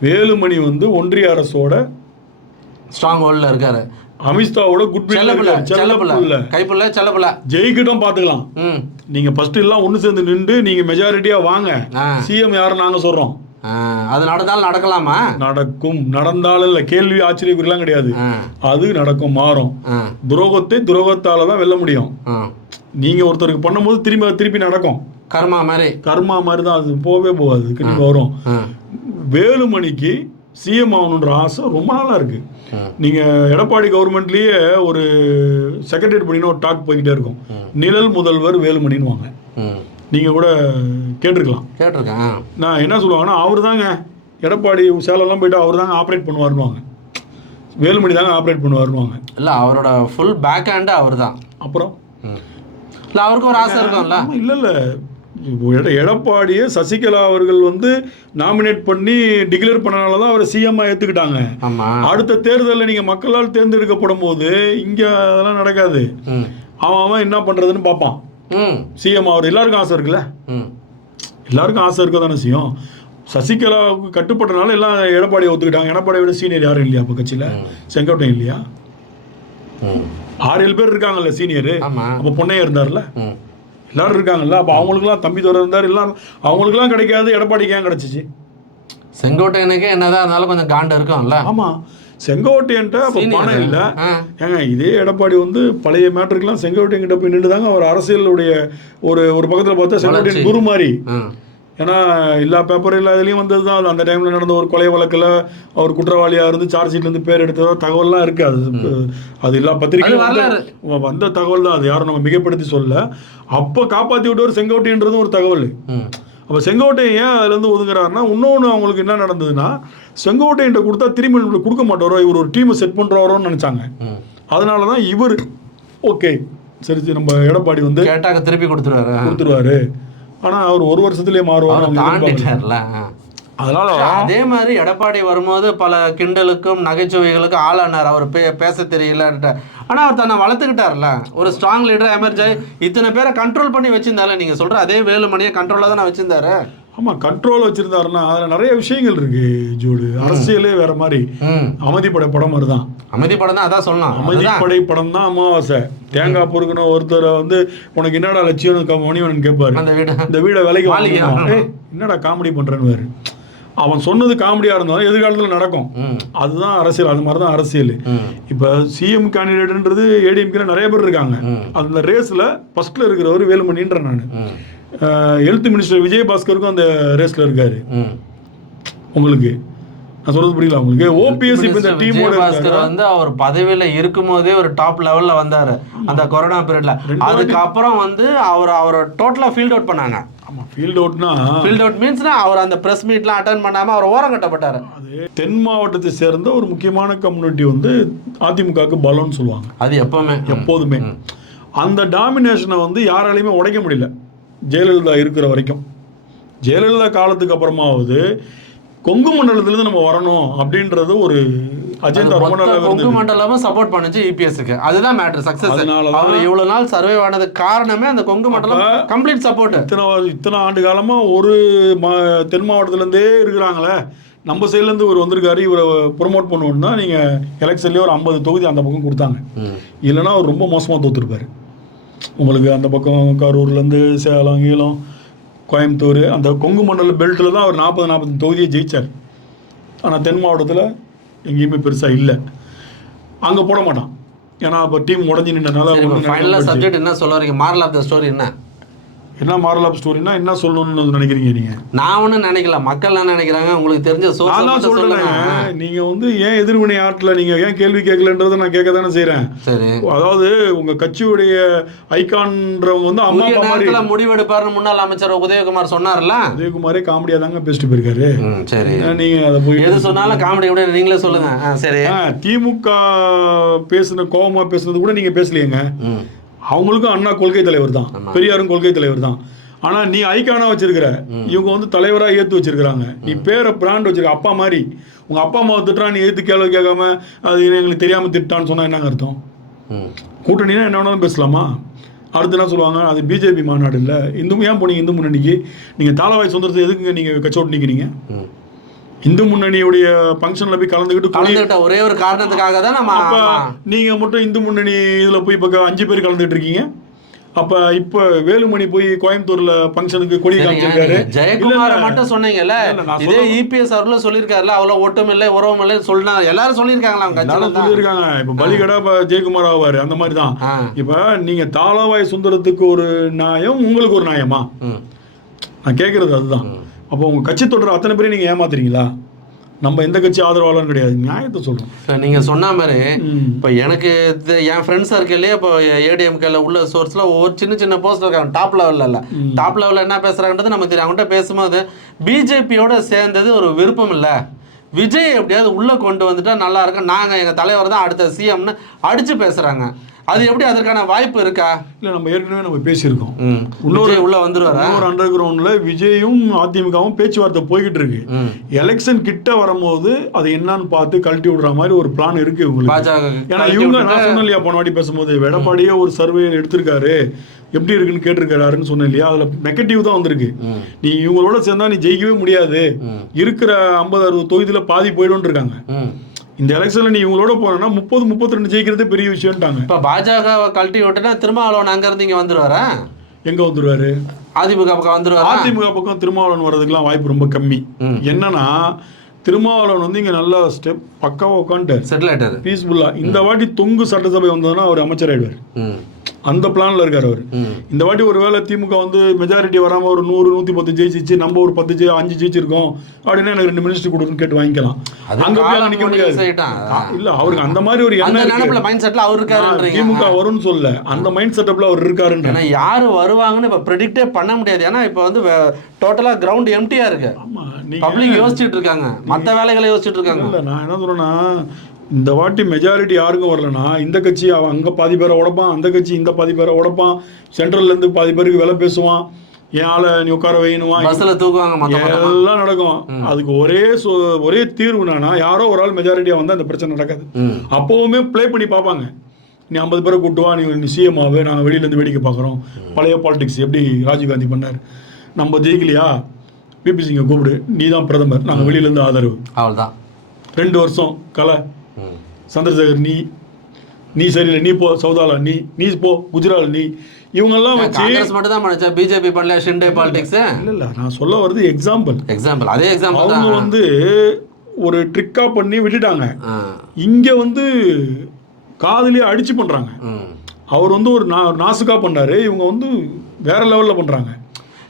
Speaker 2: வேலுமணி வந்து ஒன்றிய அரசோட
Speaker 1: ஸ்ட்ராங் ஹோல்ட்ல இருக்காரு.
Speaker 2: அமித்ஷாவோட குட்
Speaker 1: செல்லப்புல
Speaker 2: செல்லப்புள்ள
Speaker 1: கைப்புள்ள செல்லப்புல
Speaker 2: ஜெயிக்கிட்டும் பார்த்துக்கலாம்
Speaker 1: ம்.
Speaker 2: நீங்கள் ஃபர்ஸ்ட் எல்லாம் ஒன்று சேர்ந்து நின்று நீங்கள் மெஜாரிட்டியாக வாங்க. சிஎம் யாரும் நாங்கள் சொல்கிறோம்
Speaker 1: ஆ, அது நடந்தாலும் நடக்கலாமா?
Speaker 2: நடக்கும். நடந்தாலும் இல்லை கேள்வி ஆச்சரியக்குறிலாம் கிடையாது. அது நடக்கும் மாறும். துரோகத்தை துரோகத்தால தான் வெல்ல முடியும்.
Speaker 1: ஆ.
Speaker 2: நீங்கள் ஒருத்தருக்கு பண்ணும்போது திரும்பி திருப்பி நடக்கும்.
Speaker 1: கர்மா மாதிரி.
Speaker 2: கர்மா மாதிரி தான் அது போகவே போகாது. திரும்பி வரும். வேலுமணிக்கு சிஎம் ஆகணுன்ற ஆசை ரொம்ப நாளாக இருக்குது. நீங்கள் எடப்பாடி கவர்மெண்ட்லேயே ஒரு செக்ரட்டரி பண்ணினா ஒரு டாக் போய்கிட்டே இருக்கும். நிழல் முதல்வர் வேலுமணின்னு வாங்க. நீங்கள் கூட கேட்டிருக்கலாம்.
Speaker 1: கேட்டிருக்கேன்.
Speaker 2: நான் என்ன சொல்லுவாங்கன்னா அவர் தாங்க எடப்பாடி சேலம்லாம் போயிட்டு அவர் தாங்க ஆப்ரேட் பண்ணுவாருன்னுவாங்க. வேலுமணி தாங்க ஆப்ரேட் பண்ணுவாருன்னுவாங்க.
Speaker 1: இல்ல அவரோட ஃபுல் பேக் ஹேண்டு அவர் தான்
Speaker 2: அப்புறம்
Speaker 1: இல்ல அவருக்கு ஒரு ஆசை இருக்கும்ல.
Speaker 2: இல்ல இல்ல. எடப்பாடியை சசிகலா அவர்கள் வந்து நாமினேட் பண்ணி டிக்ளேர் பண்ணனால தான் அவரை சிஎம்மா ஏத்துக்கிட்டாங்க.
Speaker 1: ஆமா.
Speaker 2: அடுத்த தேர்தலில் நீங்க மக்களால் தேர்ந்தெடுக்கப்படும் போது இங்க அதெல்லாம் நடக்காது. அவன் அவன் என்ன பண்றதுன்னு பார்ப்பான். சிஎம் அவர் எல்லாருக்கும் ஆசை இருக்குல்ல?
Speaker 1: ம்.
Speaker 2: எல்லாருக்கும் ஆசை இருக்க தானே செய்யும். சசிகலாவுக்கு கட்டுப்பட்டனால எல்லாம் எடப்பாடியை ஒத்துக்கிட்டாங்க. எடப்பாடியை விட சீனியர் யாரும் இல்லையா இப்போ கட்சியில்? செங்கோட்டையன் இல்லையா? ஆறு ஏழு பேர் இருக்காங்கல்ல சீனியர் அப்போ பொன்னையா இருந்தார்ல? எல்லாரும் இருக்காங்கல்ல அப்போ அவங்களுக்குலாம் தம்பி தோற இருந்தார் எல்லாம் அவங்களுக்குலாம் கிடைக்காது எடப்பாடிக்கு ஏன் கிடைச்சிச்சு
Speaker 1: செங்கோட்டையனுக்கு என்னதான் இருந்தாலும் கொஞ்சம் காண்டு இருக்கும்ல
Speaker 2: ஆமாம் செங்கோட்டையன்ட்ட அப்போ. பணம் இல்லை. ஏங்க இதே எடப்பாடி வந்து பழைய மேட்டருக்குலாம் செங்கோட்டையன் கிட்ட போய் நின்று தாங்க அவர் அரசியலுடைய ஒரு ஒரு பக்கத்தில் பார்த்தா செங்கோட்டையன். குரு மாதிரி ஏன்னா எல்லா பேப்பர் எல்லா இதுலேயும் வந்தது தான். அந்த டைமில் நடந்த ஒரு கொலை வழக்கில் அவர் குற்றவாளியாக இருந்து சார்ஜ் ஷீட்லேருந்து பேர் எடுத்ததோ தகவல்லாம் இருக்குது அது அது எல்லா பத்திரிகையும். வந்த- தகவல் தான். அது யாரும் நம்ம மிகைப்படுத்தி சொல்ல அப்போ காப்பாற்றி விட்டவர் செங்கோட்டையன்றதும் ஒரு தகவல். அப்போ செங்கோட்டையன் ஏன் அதுலேருந்து ஒதுங்குறாருன்னா இன்னொன்று அவங்களுக்கு என்ன நடந்ததுன்னா செங்கோட்டையன்ட்ட கொடுத்தா திரும்பி கொடுக்க மாட்டாரோ இவர் ஒரு டீமை செட் பண்ணுறாரோன்னு நினச்சாங்க. அதனால தான் இவர் ஓகே சரி சரி நம்ம எடப்பாடி வந்து
Speaker 1: கேட்டாக்க திருப்பி கொடுத்துருவாரு.
Speaker 2: கொடுத்துருவாரு. ஆனால் அவர் ஒரு வருஷத்துலேயே மாறுவார். அதனால
Speaker 1: அதே மாதிரி எடப்பாடி வரும்போது பல கிண்டலுக்கும் நகைச்சுவைகளுக்கும் ஆளானார். அவர் பே பேச தெரியலன்ட்டு. ஆனா அவர் தன்னை வளர்த்துக்கிட்டார்ல. ஒரு ஸ்ட்ராங் லீடர் எமர்ஜி இத்தனை பேரை கண்ட்ரோல் பண்ணி வச்சிருந்தால நீங்க சொல்ற அதே வேலுமணியை கண்ட்ரோலாக தானே வச்சிருந்தாரு.
Speaker 2: ஆமா கண்ட்ரோல் வச்சிருந்தாருன்னா அதில் நிறைய விஷயங்கள் இருக்கு ஜோடு. அரசியலே வேற மாதிரி. அமைதிப்படை படம் மாதிரி தான்
Speaker 1: அமைதி படம் தான் அதான் அதுதான்
Speaker 2: அமைதிப்படை படம் தான் அமாவாசை. தேங்காய் பொறுக்கணும் ஒருத்தரை வந்து உனக்கு என்னடா லட்சியம்? மணிவனன் கேட்பாரு. இந்த வீடை விலைக்கு ஏய், என்னடா காமெடி பண்றேன்னு வேறு அவன் சொன்னது காமெடியா இருந்தாலும் எதிர்காலத்தில் நடக்கும். அதுதான் அரசியல். அது மாதிரி தான் அரசியல் இப்போ சிஎம் கேண்டிடேட்ன்றது ஏடிஎம்கே நிறைய பேர் இருக்காங்க. அந்த ரேஸில் ஃபர்ஸ்ட்ல இருக்கிறவர் வேலுமணின்ற நான். ஹெல்த் மினிஸ்டர் விஜயபாஸ்கருக்கும் அந்த ரேஸ்ல இருக்காரு. உங்களுக்கு? நான் சொல்றது புரியல உங்களுக்கு? ஓபிஎஸ் இப்போ இந்த டீமோட
Speaker 1: வந்து அவர் பதவியில இருக்கும்போதே ஒரு டாப் லெவல்ல வந்தாரு அந்த கொரோனா பீரியட்ல அதுக்கப்புறம் வந்து அவர் அவரை டோட்டலா ஃபீல்ட் அவுட் பண்ணாங்க.
Speaker 2: ஆமா ஃபீல்ட் அவுட்னா
Speaker 1: ஃபீல்ட் அவுட் மீன்ஸ்னா அவர் அந்த பிரஸ் மீட்லாம் அட்டன் பண்ணாம அவர் ஓரம் கட்டப்பட்டாரு.
Speaker 2: தென் மாவட்டத்தை சேர்ந்த ஒரு முக்கியமான கம்யூனிட்டி வந்து அதிமுகவுக்கு பலம்னு சொல்லுவாங்க.
Speaker 1: அது எப்பவுமே.
Speaker 2: எப்போதுமே. அந்த டாமினேஷனை வந்து யாராலையுமே உடைக்க முடியல. ஜெயலலிதா இருக்கிற வரைக்கும். ஜெயலலிதா காலத்துக்கு அப்புறமாவது கொங்கு மண்டலத்திலேருந்து நம்ம வரணும் அப்படின்றது ஒரு அஜெண்டா ரொம்ப நாளாக
Speaker 1: கொங்கு மண்டலமும் சப்போர்ட் பண்ணுச்சு இபிஎஸ்க்கு அதுதான் மேட்ரு சக்சஸ் அவர் இவ்வளவு நாள் சர்வே ஆனதுக்கு காரணமே அந்த கொங்கு மண்டலம் கம்ப்ளீட் சப்போர்ட்
Speaker 2: இத்தனை இத்தனை ஆண்டு காலமாக ஒரு தென் மாவட்டத்துலேருந்தே இருக்கிறாங்களே. நம்ம சைட்லேருந்து இவர் வந்திருக்காரு இவரை ப்ரொமோட் பண்ணுவோம்னா நீங்கள் எலெக்ஷன்லேயே ஒரு ஐம்பது தொகுதி அந்த பக்கம் கொடுத்தாங்க. இல்லைன்னா அவர் ரொம்ப மோசமாக தோத்துருப்பாரு. உங்களுக்கு அந்த பக்கம் கரூர்லேருந்து சேலம் கீழம் கோயம்புத்தூர் அந்த கொங்கு மண்டல பெல்ட்டில் தான் அவர் நாற்பது நாற்பது தொகுதியை ஜெயிச்சார். ஆனால் தென் மாவட்டத்தில் எங்கேயுமே பெருசாக இல்லை. அங்கே போட மாட்டான். ஏன்னா இப்போ டீம் உடஞ்சி நின்றனால
Speaker 1: ஃபைனலாக சப்ஜெக்ட் என்ன சொல்ல வரீங்க மாரல் ஆஃப் த ஸ்டோரி என்ன?
Speaker 2: என்ன மாரல் ஆஃப் ஸ்டோரினா என்ன சொல்லணும்னு நினைக்கிறீங்க நீங்கள்
Speaker 1: நான் ஒன்றும் நினைக்கல. மக்கள் என்ன நினைக்கிறாங்க? உங்களுக்கு தெரிஞ்ச
Speaker 2: நான் சொல்றேன். நீங்க வந்து ஏன் எதிர்வினை ஆற்றல நீங்க ஏன் கேள்வி கேட்கலன்றதை நான் கேட்க தானே செய்றேன்.
Speaker 1: சரி.
Speaker 2: அதாவது உங்க கட்சியுடைய ஐகான்றவங்க வந்து அம்மா அப்பா மாதிரி.
Speaker 1: நேரத்தில் முடிவெடுப்பாருன்னு முன்னாள் அமைச்சர் உதயகுமார் சொன்னார்ல?
Speaker 2: உதயகுமாரே காமெடியா தாங்க பேசிட்டு போயிருக்காரு.
Speaker 1: சரி.
Speaker 2: நீங்க அதை போய்
Speaker 1: எது சொன்னாலும் காமெடி விட நீங்களே சொல்லுங்க. சரி.
Speaker 2: திமுக பேசுன கோவமா பேசுனது கூட நீங்க பேசலையேங்க. அவங்களுக்கும் அண்ணா கொள்கை தலைவர் தான். பெரியாரும் கொள்கை தலைவர் தான். ஆனா நீ ஐகானா வச்சிருக்கிற இவங்க வந்து தலைவரா ஏத்து வச்சிருக்காங்க நீ பேரை பிராண்ட் வச்சிருக்க அப்பா மாதிரி. உங்க அப்பா அம்மாவை திட்டுறான் நீ எதிர்த்து கேள்வி கேட்காம அது எங்களுக்கு தெரியாம திட்டான்னு சொன்னா என்னங்க அர்த்தம்?
Speaker 1: ம்.
Speaker 2: கூட்டணினா என்ன வேணாலும் பேசலாமா? அடுத்து என்ன சொல்லுவாங்க அது பிஜேபி மாநாடு இல்லை. இந்து ஏன் போனீங்க இந்து முன்னணிக்கு? நீங்கள் தாளவாய் சுந்தரத்தை எதுக்குங்க நீங்கள் கட்சியோட்டு நிற்கிறீங்க இந்து முன்னணியுடைய ஃபங்க்ஷனில் போய் கலந்துக்கிட்டு கொடி
Speaker 1: கலந்துகிட்ட ஒரே ஒரு காரணத்துக்காக தான் நம்ம.
Speaker 2: நீங்கள் மட்டும் இந்து முன்னணி இதில் போய் இப்போ அஞ்சு பேர் கலந்துட்டு இருக்கீங்க. அப்போ இப்போ வேலுமணி போய் கோயம்புத்தூர்ல ஃபங்க்ஷனுக்கு கொடி காமிச்சிருக்காரு.
Speaker 1: நீங்க ஜெயக்குமார மட்டும் சொன்னீங்கல்ல? இதே இபிஎஸ் அவர்களும் சொல்லியிருக்காருல்ல அவ்வளவு ஒட்டும் இல்லை உறவும் இல்லை சொன்னா எல்லாரும் சொல்லியிருக்காங்களா அவங்க
Speaker 2: சொல்லியிருக்காங்க. இப்போ பலிகடா இப்போ ஜெயக்குமார் ஆவார் அந்த மாதிரி தான். இப்போ நீங்கள் தாளவாய் சுந்தரத்துக்கு ஒரு நியாயம் உங்களுக்கு ஒரு நியாயமா நான் கேட்குறது அதுதான். அப்போ உங்கள் கட்சி தொடர அத்தனை பேரையும் நீங்கள் ஏமாத்துறீங்களா? நம்ம எந்த கட்சி ஆதரவாளரும் கிடையாது. நியாயத்தை சொல்கிறோம்
Speaker 1: இப்ப நீங்க சொன்ன மாதிரி. இப்போ எனக்கு என் ஃப்ரெண்ட்ஸ் சர்க்கிள்லேயே இப்போ ஏடிஎம்கேல உள்ள சோர்ஸ்ல ஒவ்வொரு சின்ன சின்ன போஸ்ட் இருக்காங்க. டாப் லெவல்ல இல்ல. டாப் லெவல்ல என்ன பேசுறாங்கன்றது நமக்கு தெரியும். அவங்ககிட்ட பேசும்போது பிஜேபியோட சேர்ந்தது ஒரு விருப்பம் இல்ல. விஜய் எப்படியாவது உள்ள கொண்டு வந்துட்டா நல்லா இருக்கும். நாங்க எங்க தலைவர் தான் அடுத்த சிஎம்னு அடிச்சு பேசுறாங்க. அது எப்படி அதற்கான வாய்ப்பு இருக்கா?
Speaker 2: இல்லை நம்ம ஏற்கனவே நம்ம பேசியிருக்கோம்.
Speaker 1: விஜய் உள்ள வந்துருவாரா?
Speaker 2: இன்னொரு அண்டர் கிரவுண்டில் விஜயும் அதிமுகவும் பேச்சுவார்த்தை போய்கிட்டு இருக்கு எலெக்ஷன் கிட்ட வரும்போது அது என்னன்னு பார்த்து கழட்டி விடுற மாதிரி ஒரு பிளான் இருக்கு
Speaker 1: பாஜக
Speaker 2: ஏன்னா இவங்க நான் சொன்னேன் இல்லையா போன வாட்டி பேசும்போது எடப்பாடியே ஒரு சர்வே எடுத்திருக்காரு. எப்படி இருக்குன்னு கேட்டிருக்காருன்னு சொன்னேன் இல்லையா அதுல நெகட்டிவ் தான் வந்திருக்கு. நீ இவங்களோட சேர்ந்தா நீ ஜெயிக்கவே முடியாது. இருக்கிற ஐம்பது அறுபது தொகுதியில பாதி போயிடும் இருக்காங்க. இந்த எலெக்ஷன்ல நீ இவங்களோட போனா முப்பது முப்பத்தி ரெண்டு ஜெயிக்கிறதே பெரிய விஷயம்ட்டாங்க.
Speaker 1: இப்போ பாஜக கழட்டி விட்டுனா திருமாவளவன் அங்க இருந்து இங்க வந்துருவாரா?
Speaker 2: எங்க வந்துருவாரு?
Speaker 1: அதிமுக பக்கம் வந்துருவாரா?
Speaker 2: அதிமுக பக்கம் திருமாவளவன் வர்றதுக்குலாம் வாய்ப்பு ரொம்ப கம்மி. என்னன்னா திருமாவளவன் வந்து இங்க நல்லா ஸ்டெப் பக்காவா உட்காந்துட்டார்
Speaker 1: செட்டில் ஆயிட்டாரு.
Speaker 2: பீஸ்ஃபுல்லா இந்த வாட்டி தொங்கு சட்டசபை வந்ததுன்னா அவர் அமைச்சர் ஆயிடுவார் அந்த பிளான்ல இருக்காரு அவர். இந்த வாட்டி ஒருவேளை திமுக வந்து மெஜாரிட்டி வராம ஒரு நூறு நூத்தி பத்து ஜெயிச்சிச்சு நம்ம ஒரு பத்து ஜெயி அஞ்சு ஜெயிச்சிருக்கோம் அப்படின்னா எனக்கு ரெண்டு மினிஸ்டர் கொடுன்னு கேட்டு வாங்கிக்கலாம். அங்க போய்
Speaker 1: முடிவு
Speaker 2: முடியாது இல்ல அவருக்கு அந்த மாதிரி ஒரு எண்ணம்
Speaker 1: மைண்ட் செட்ல அவர்
Speaker 2: ஆ,
Speaker 1: இருக்காருன்றீங்க
Speaker 2: திமுக வரும்னு சொல்ல அந்த மைண்ட் செட்டப்ல அவர் இருக்காருன்ற
Speaker 1: யாரு வருவாங்கன்னு இப்ப ப்ரெடிக்டே பண்ண முடியாது. ஏன்னா இப்ப வந்து டோட்டலா கிரவுண்ட் எம்டியா இருக்கு. பப்ளிக் யோசிச்சுட்டு இருக்காங்க. மத்த வேலைகளை யோசிச்சுட்டு இருக்காங்க.
Speaker 2: இல்ல நான் என்ன சொல்றேன்னா இந்த வாட்டி மெஜாரிட்டி யாருக்கும் வரலனா இந்த கட்சி அவன் அங்க பாதி பேரை உடைப்பான் அந்த கட்சி இந்த பாதி பேரை உடைப்பான் சென்ட்ரல்ல இருந்து பாதி பேருக்கு விலை பேசுவான் என் ஆளை நீ உட்கார
Speaker 1: மொத்தமா
Speaker 2: எல்லாம் நடக்கும். அதுக்கு ஒரே ஒரே தீர்வு என்னன்னா யாரோ ஒரு ஆள் மெஜாரிட்டியா வந்தா அந்த பிரச்சனை நடக்காது. அப்போவுமே ப்ளே பண்ணி பார்ப்பாங்க. நீ ஐம்பது பேரை கூட்டு வா நீ நீ சிஎம் ஆகு நாங்கள் வெளியிலேருந்து வேடிக்கை பார்க்குறோம். பழைய பாலிடிக்ஸ் எப்படி ராஜீவ்காந்தி பண்ணார்? நம்ம ஜெயிக்கலையா? பிபி சிங்கை கூப்பிடு. நீ தான் பிரதமர் நாங்கள் வெளியிலேருந்து ஆதரவு.
Speaker 1: அவ்வளவுதான்.
Speaker 2: ரெண்டு வருஷம் கலை. சந்திரசேகர் நீ நீ சரியில்லை நீ போ சௌதாலா நீ நீ போ குஜரால் நீ. இவங்கெல்லாம் வச்சு
Speaker 1: காங்கிரஸ் மட்டும் தான் பண்ணுச்சா பிஜேபி பண்ணல ஷிண்டே பாலிடிக்ஸ்
Speaker 2: இல்லை இல்லை நான் சொல்ல வர்றது எக்ஸாம்பிள்
Speaker 1: எக்ஸாம்பிள் அதே எக்ஸாம்பிள்
Speaker 2: அவங்க வந்து ஒரு ட்ரிக்கா பண்ணி விட்டுட்டாங்க. இங்க வந்து காதுலயே அடிச்சு பண்றாங்க.
Speaker 1: ம்.
Speaker 2: அவர் வந்து ஒரு நா நாசுக்கா பண்ணாரு. இவங்க வந்து வேற லெவல்ல பண்றாங்க.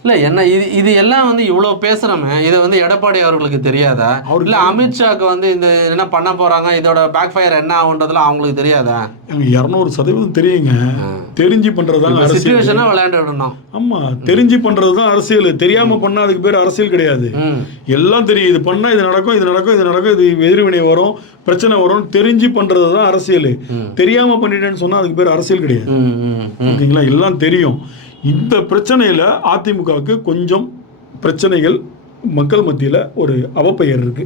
Speaker 1: இல்ல என்ன இது இது எல்லாம் வந்து இவ்வளவு பேசுறோமே இதை வந்து எடப்பாடி அவர்களுக்கு தெரியாதா?
Speaker 2: அவருக்கு
Speaker 1: இல்ல அமித்ஷாக்கு வந்து இந்த என்ன பண்ண போறாங்க இதோட பேக் ஃபயர் என்ன ஆகுன்றதுலாம் அவங்களுக்கு தெரியாதா?
Speaker 2: எனக்கு இரநூறு சதவீதம் தெரியுங்க. தெரிஞ்சு அரசியல்.
Speaker 1: சுச்சுவேஷனா விளையாண்டு விடணும்.
Speaker 2: ஆமா தெரிஞ்சு பண்றதுதான் அரசியல். தெரியாம பண்ணா அதுக்கு பேர் அரசியல் கிடையாது. எல்லாம் தெரியும். இது பண்ணா இது நடக்கும் இது நடக்கும் இது நடக்கும் இது எதிர்வினை வரும் பிரச்சனை வரும். தெரிஞ்சு பண்றது தான் அரசியல் தெரியாம பண்ணிட்டேன்னு சொன்னா அதுக்கு பேர் அரசியல் கிடையாது. ஓகேங்களா? எல்லாம் தெரியும். இந்த பிரச்சனையில அதிமுகவுக்கு கொஞ்சம் பிரச்சனைகள் மக்கள் மத்தியில ஒரு அவப்பெயர் இருக்கு.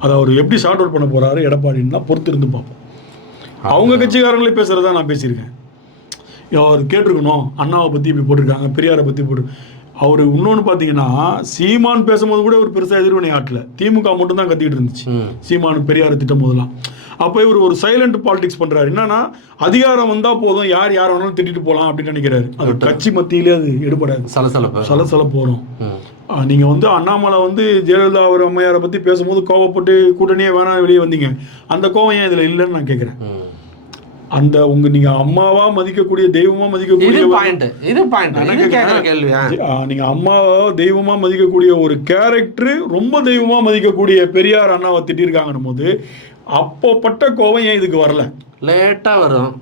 Speaker 2: அதை அவர் எப்படி சார்ட் அவுட் பண்ண போறாரு எடப்பாடின்னு தான் பொறுத்து இருந்து பார்ப்போம். அவங்க கட்சிக்காரங்களே பேசுறதா நான் பேசியிருக்கேன். அவர் கேட்டிருக்கணும் அண்ணாவை பத்தி இப்படி போட்டிருக்காங்க பெரியாரை பத்தி போட்டு. அவர் இன்னொன்று பார்த்தீங்கன்னா சீமான் பேசும்போது கூட ஒரு பெருசாக எதிர்வினை ஆட்டல. திமுக மட்டும் தான் கத்திக்கிட்டு இருந்துச்சு. சீமான் பெரியார் திட்டம் போதெல்லாம். அப்போ இவர் ஒரு சைலண்ட் பாலிடிக்ஸ் பண்றாரு. என்னன்னா அதிகாரம் வந்தா போதும் யார் யார் வேணாலும் திட்டிட்டு போலாம் அப்படின்னு நினைக்கிறாரு. அது கட்சி மத்தியிலே அது எடுபடாது.
Speaker 1: சலசலப்பு.
Speaker 2: சலசல போறோம்
Speaker 1: ம்.
Speaker 2: நீங்க வந்து அண்ணாமலை வந்து ஜெயலலிதா அவர் அம்மையாரை பத்தி பேசும்போது கோவப்பட்டு கூட்டணியே வேணாம் வெளியே வந்தீங்க. அந்த கோவம் ஏன் இதுல இல்லைன்னு நான் கேட்கிறேன். அந்த உங்க நீங்க அம்மாவா மதிக்கக்கூடிய தெய்வமா மதிக்கக்கூடிய நீங்க அம்மாவா தெய்வமா மதிக்கக்கூடிய ஒரு கேரக்டர் ரொம்ப தெய்வமா மதிக்கக்கூடிய பெரியார் அண்ணாவை திட்டிருக்காங்கன்னும் போது அப்போப்பட்ட கோவம் ஏன் இதுக்கு வரல?
Speaker 1: லேட்டா வரும்.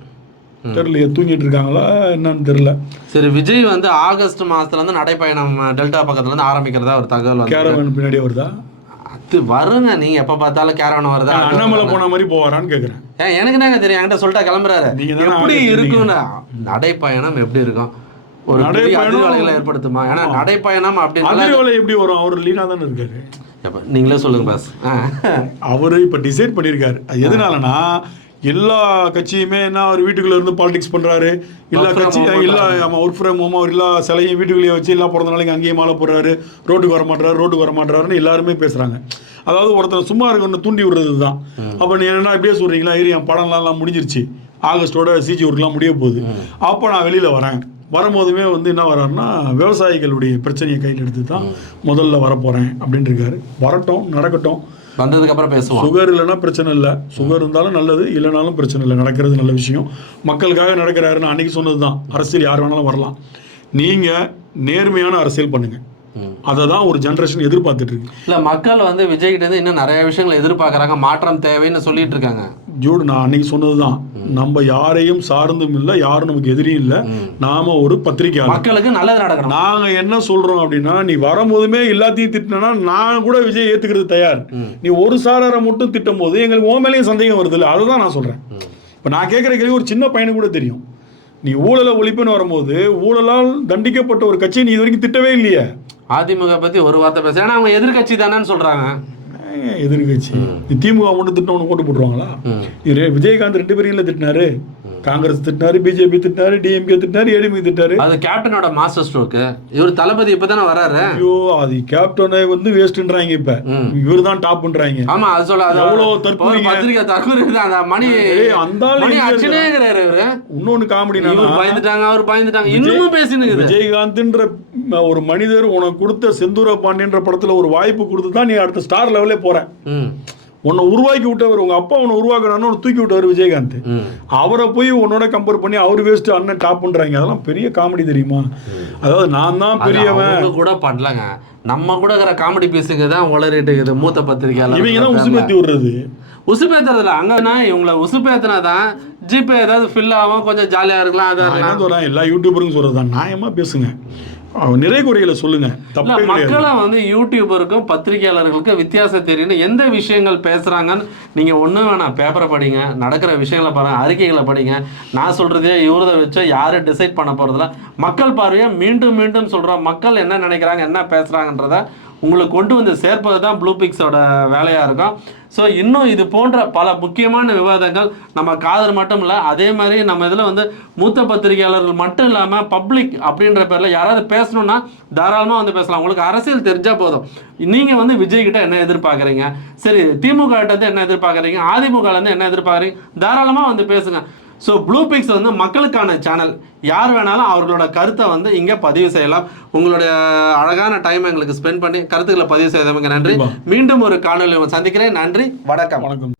Speaker 2: தெரியலையே தூங்கிட்டு இருக்காங்களா என்னன்னு தெரியல.
Speaker 1: சரி விஜய் வந்து ஆகஸ்ட் மாசத்துல இருந்து நடைப்பயணம் டெல்டா பக்கத்துல இருந்து ஆரம்பிக்கிறதா ஒரு தகவல்
Speaker 2: கேரவன் பின்னாடியே வருதா?
Speaker 1: அது வருங்க நீங்க எப்ப பார்த்தாலும் கேரவன் வருதா?
Speaker 2: அண்ணாமலை போன மாதிரி போவாரான்னு கேக்குறேன்.
Speaker 1: ஏன் எனக்கு என்னங்க தெரியும்? என்கிட்ட சொல்லிட்டா கிளம்புறாரு. எப்படி. இருக்கும்னு நடைப்பயணம் எப்படி இருக்கும்? ஒரு
Speaker 2: நடைப்பயணம்
Speaker 1: ஏற்படுத்துமா? ஏன்னா நடைப்பயணம் அப்படின்னால
Speaker 2: அதிர்வலை எப்படி வரும்? அவர் லீனா தானே இருக்காரு.
Speaker 1: நீங்களே சொல்லுங்க பாஸ்
Speaker 2: அவரு இப்ப டிசைட் பண்ணியிருக்காரு. அது எதனாலனா எல்லா கட்சியுமே என்ன அவர் வீட்டுக்குள்ள இருந்து பாலிடிக்ஸ் பண்றாரு. எல்லா கட்சி எல்லா ஆமா ஒர்க் ஃப்ரம் ஹோம் அவர் எல்லா சிலையும் வீட்டுக்குள்ளேயே வச்சு எல்லா பிறந்த நாளைக்கு அங்கேயே மாலை போடுறாரு. ரோட்டுக்கு வர மாட்டாரு ரோட்டுக்கு வர மாட்டாருன்னு எல்லாருமே பேசுறாங்க. அதாவது ஒருத்தர் சும்மா இருக்கணும் தூண்டி விடுறது தான் அப்ப நீ என்ன இப்படியே சொல்றீங்களா? ஏறி என் படம்லாம் எல்லாம் முடிஞ்சிருச்சு. ஆகஸ்டோட சிஜி ஒர்க்லாம் முடிய போகுது. அப்போ நான் வெளியில வரேன். வரும்போதுமே வந்து என்ன வர்றாருன்னா விவசாயிகளுடைய பிரச்சனையை கையில் எடுத்து தான் முதல்ல வரப்போறேன் அப்படின்னு இருக்காரு வரட்டும் நடக்கட்டும்.
Speaker 1: வந்ததுக்கு அப்புறம் பேசுவோம்.
Speaker 2: சுகர் இல்லைன்னா பிரச்சனை இல்லை. சுகர் இருந்தாலும் நல்லது இல்லைனாலும் பிரச்சனை இல்லை. நடக்கிறது நல்ல விஷயம். மக்களுக்காக நடக்கிறாருன்னு அன்னைக்கு சொன்னது தான் அரசியல் யார் வேணாலும் வரலாம். நீங்கள் நேர்மையான அரசியல் பண்ணுங்க.
Speaker 1: ம்.
Speaker 2: அதை தான் ஒரு ஜென்ரேஷன் எதிர்பார்த்துட்டு இருக்கு.
Speaker 1: இல்ல மக்கள் வந்து விஜய் கிட்ட இருந்து இன்னும் நிறைய விஷயங்களை எதிர்பார்க்கறாங்க. மாற்றம் தேவைன்னு சொல்லிட்டு இருக்காங்க.
Speaker 2: ஜூட் நான் அன்னைக்கு சொன்னது தான் நம்ம யாரையும் சார்ந்தும் இல்லை யாரும் நமக்கு எதிரியும் இல்லை. நாம ஒரு பத்திரிக்கையாளர்
Speaker 1: மக்களுக்கு நல்லது நடக்கணும்.
Speaker 2: நாங்க என்ன சொல்றோம் அப்படின்னா நீ வரும்போதுமே எல்லாத்தையும் திட்டினா நான் கூட விஜய் ஏத்துக்கிறது தயார். நீ ஒரு சாராரை மட்டும் திட்டும் போது எங்களுக்கு உன் மேலேயும் சந்தேகம் வருது இல்லை? அதுதான் நான் சொல்றேன். இப்போ நான் கேட்குற கேள்வி ஒரு சின்ன பையனுக்கு கூட தெரியும். நீ ஊழலை ஒழிப்புன்னு வரும்போது ஊழலால் தண்டிக்கப்பட்ட ஒரு கட்சியை நீ இது வரைக்கும் திட்டவே இல்லையே.
Speaker 1: அதிமுக பத்தி ஒரு வார்த்தை பேச ஏன்னா அவங்க எதிர்க்கட்சி தானேன்னு சொல்றாங்க.
Speaker 2: ஏன் எதிர்கட்சி. திமுக மட்டும் திட்டவனு போட்டு போட்டுருவாங்களா. இது விஜயகாந்த் ரெண்டு பேரும் இல்லை திட்டினாரு. காங்கிரஸ் திட்டினாரு பிஜேபி திட்டினாரு டிஎம்கே திட்டினாரு ஏடிஎம்கே திட்டாரு
Speaker 1: அது கேப்டனோட மாஸ்டர் ஸ்ட்ரோக்கு. இவர் தளபதி இப்பதானே வராரு?
Speaker 2: ஐயோ அது கேப்டனை வந்து வேஸ்ட்ன்றாங்க இப்ப. இவர் தான் டாப்ன்றாங்க
Speaker 1: ஆமா அது சொல்ல அது
Speaker 2: எவ்வளவு.
Speaker 1: பத்திரிக்கை தற்கூரி தான் அந்த மணி
Speaker 2: அந்த
Speaker 1: அச்சனேங்கிறாரு இவரு
Speaker 2: இன்னொன்னு காமெடி
Speaker 1: பயந்துட்டாங்க அவர் பயந்துட்டாங்க. இன்னமும் பேசினுக்குது.
Speaker 2: விஜயகாந்த்ன்ற ஒரு மனிதர் உனக்கு கொடுத்த செந்தூர பாண்டியன்ற படத்துல ஒரு வாய்ப்பு கொடுத்து தான் நீ அடுத்த ஸ்டார் லெவலே போற. உன்னை உருவாக்கி விட்டவர் உங்க அப்பா உன்னை உருவாக்குறான்னு உன்னை தூக்கி விட்டவர் விஜயகாந்த். அவரை போய் உன்னோட கம்பேர் பண்ணி அவர் வேஸ்ட் அண்ணன் டாப்ன்றாங்க அதெல்லாம் பெரிய காமெடி தெரியுமா? அதாவது நான் தான் பெரியவன்.
Speaker 1: கூட பண்ணலங்க. நம்ம கூட இருக்கிற காமெடி பீஸுக்கு தான் உளறிட்டு இருக்குது மூத்த
Speaker 2: இவங்க தான்
Speaker 1: பத்திரிகையாளர்
Speaker 2: உசுமத்தி விடுறது.
Speaker 1: உசுப்பேத்துறதுல அங்கன்னா இவங்களை உசுப்பேத்தினா தான் ஜிபே ஏதாவது ஃபில் ஆகும் கொஞ்சம் ஜாலியா இருக்கலாம் அது
Speaker 2: நான் என்ன
Speaker 1: இருக்கலாம்.
Speaker 2: சொல்றேன்? எல்லா யூடியூபருக்கும் சொல்றது தான் நியாயமா பேசுங்க. நிறை குறைகளை சொல்லுங்க.
Speaker 1: இல்ல
Speaker 2: தப்பே கிடையாது.
Speaker 1: மக்களை வந்து யூடியூபருக்கும் பத்திரிகையாளர்களுக்கும் வித்தியாசம் தெரியணும் எந்த விஷயங்கள் பேசுறாங்கன்னு நீங்க ஒண்ணும் வேணாம். பேப்பரை படிங்க நடக்கிற விஷயங்களை பாருங்க அறிக்கைகளை படிங்க. நான் சொல்றதே இவரதை வச்சு யாரும் டிசைட் பண்ண போறதில்ல. மக்கள் பார்வையை மீண்டும் மீண்டும் சொல்றோம். மக்கள் என்ன நினைக்கிறாங்க என்ன பேசுறாங்கன்றத உங்களுக்கு கொண்டு வந்து சேர்ப்பது தான் ப்ளூ பிக்ஸோட வேலையாக இருக்கும். ஸோ இன்னும் இது போன்ற பல முக்கியமான விவாதங்கள் நம்ம காதல் மட்டும் இல்லை அதே மாதிரி நம்ம இதில் வந்து மூத்த பத்திரிகையாளர்கள் மட்டும் இல்லாமல் பப்ளிக் அப்படின்ற பேரில் யாராவது பேசணும்னா தாராளமாக வந்து பேசலாம். உங்களுக்கு அரசியல் தெரிஞ்சால் போதும். நீங்கள் வந்து விஜய்கிட்ட என்ன எதிர்பார்க்குறீங்க? சரி திமுக கிட்ட என்ன எதிர்பார்க்குறீங்க? அதிமுகலேருந்து என்ன எதிர்பார்க்குறீங்க? தாராளமாக வந்து பேசுங்க. ஸோ ப்ளூ பிக்ஸ் வந்து மக்களுக்கான சேனல் யார் வேணாலும் அவர்களோட கருத்தை வந்து இங்கே பதிவு செய்யலாம். உங்களுடைய அழகான டைம் எங்களுக்கு ஸ்பெண்ட் பண்ணி கருத்துக்களை பதிவு செய்தவங்க நன்றி. மீண்டும் ஒரு காணொலி சந்திக்கிறேன். நன்றி. வணக்கம்.
Speaker 2: வணக்கம்.